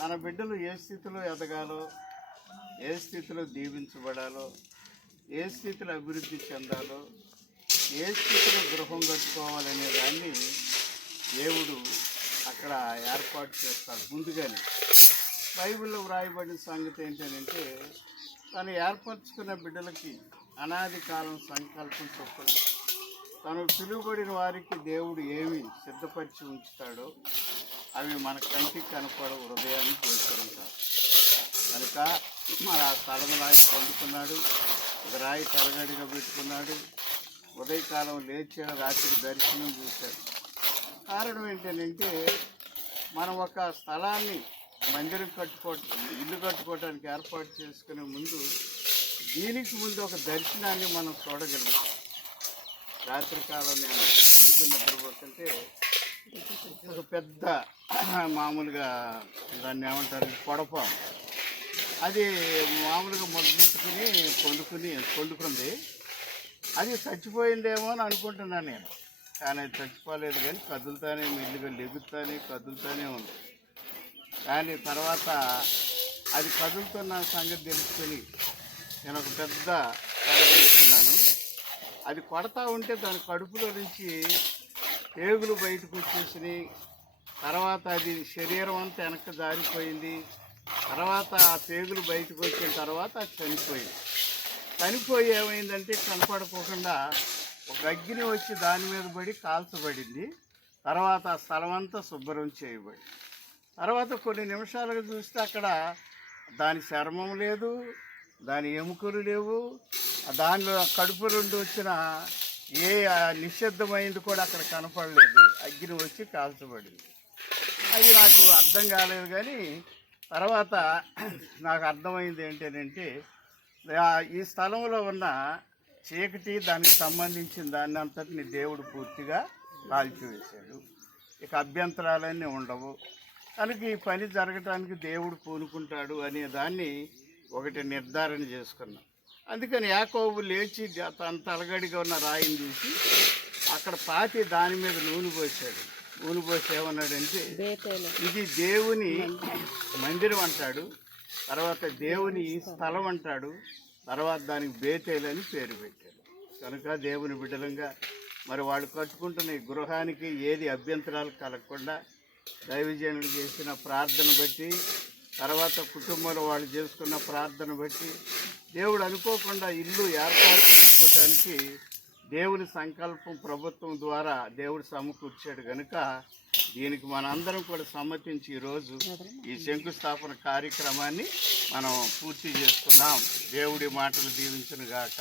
తన బిడ్డలు ఏ స్థితిలో ఎదగాలో, ఏ స్థితిలో దీవించబడాలో, ఏ స్థితిలో అభివృద్ధి చెందాలో, ఏ స్థితిలో గృహం కట్టుకోవాలనే దాన్ని దేవుడు అక్కడ ఏర్పాటు చేస్తాడు ముందుగానే. బైబిల్లో వ్రాయబడిన సంగతి ఏంటంటే, తను ఏర్పరచుకున్న బిడ్డలకి అనాది కాలం సంకల్పం చొప్పున తను పిలువబడిన వారికి దేవుడు ఏమి సిద్ధపరిచి ఉంచుతాడో అవి మన కంటికి కనపడవు, హృదయాన్ని కోరుకుంటారు. కనుక మరి ఆ స్థలం రాయి పొందుకున్నాడు, ఒక రాయి తలగడిగా పెట్టుకున్నాడు. ఉదయకాలం లేచాడు, రాత్రి దర్శనం చూశాడు. కారణం ఏంటంటే, మనం ఒక స్థలాన్ని మందిరం ఇల్లు కట్టుకోవడానికి ఏర్పాటు చేసుకునే ముందు దీనికి ముందు ఒక దర్శనాన్ని మనం చూడగలుగుతాం. రాత్రికాలం నేను అందుకుని నిద్రపోతుంటే ఒక పెద్ద మామూలుగా దాన్ని ఏమంటారు, పొడపాము. అది మామూలుగా మొదలుపెట్టుకుని పండుకుంది. అది చచ్చిపోయిందేమో అని అనుకుంటున్నాను నేను, కానీ అది చచ్చిపోలేదు. కానీ కదులుతానే, మెల్లిగా కదులుతానే ఉంది. కానీ తర్వాత అది కదులుతున్న సంగతి తెలుసుకొని నేను ఒక పెద్ద కలగేస్తున్నాను. అది కొడతా ఉంటే దాని కడుపులో నుంచి పేగులు బయటకు వచ్చేసినాయి. తర్వాత అది శరీరం అంతా వెనక్కి జారిపోయింది. తర్వాత ఆ పేగులు బయటకు వచ్చిన తర్వాత అది చనిపోయి ఏమైందంటే, కనపడకోకుండా ఒక అగ్ని వచ్చి దాని మీద పడి కాల్చబడింది. తర్వాత ఆ స్థలం అంతా శుభ్రం చేయబడి, తర్వాత కొన్ని నిమిషాలుగా చూస్తే అక్కడ దాని చర్మం లేదు, దాని ఎముకలు లేవు, దానిలో కడుపు నుండి వచ్చిన ఏ నిశ్శబ్దమైంది కూడా అక్కడ కనపడలేదు. అగ్ని వచ్చి కాల్చబడింది. అది నాకు అర్థం కాలేదు. కానీ తర్వాత నాకు అర్థమైంది ఏంటంటే, ఈ స్థలంలో ఉన్న చీకటి, దానికి సంబంధించిన దాన్ని అంతటిని దేవుడు పూర్తిగా కాల్చివేశాడు. ఇక అభ్యంతరాలన్నీ ఉండవు. కనుక ఈ పని జరగటానికి దేవుడు పూనుకుంటాడు అనే దాన్ని ఒకటి నిర్ధారణ చేసుకున్నాం. అందుకని యాకోబు లేచి తన తలగడిగా ఉన్న రాయిని చూసి అక్కడ పాతి దాని మీద నూనె పోసాడు. నూనె పోసి ఏమన్నాడంటే, ఇది దేవుని మందిరం అంటాడు, తర్వాత దేవుని ఈ స్థలం అంటాడు, తర్వాత దానికి బేతేలు అని పేరు పెట్టాడు. కనుక దేవుని బిడ్డలంగా మరి వాళ్ళు కట్టుకుంటున్న ఈ గృహానికి ఏది అభ్యంతరాలు కలగకుండా దైవజనులు చేసిన ప్రార్థన బట్టి, తర్వాత కుటుంబంలో వాళ్ళు చేసుకున్న ప్రార్థన బట్టి దేవుడు అనుకోకుండా ఇల్లు ఏర్పాటు చేసుకోవటానికి దేవుని సంకల్పం ప్రభుత్వం ద్వారా దేవుడు సమకూర్చాడు. కనుక దీనికి మనందరం కూడా సమ్మతించి ఈరోజు ఈ శంకుస్థాపన కార్యక్రమాన్ని మనం పూర్తి చేసుకున్నాం. దేవుడి మాటలు దీవించును గాక.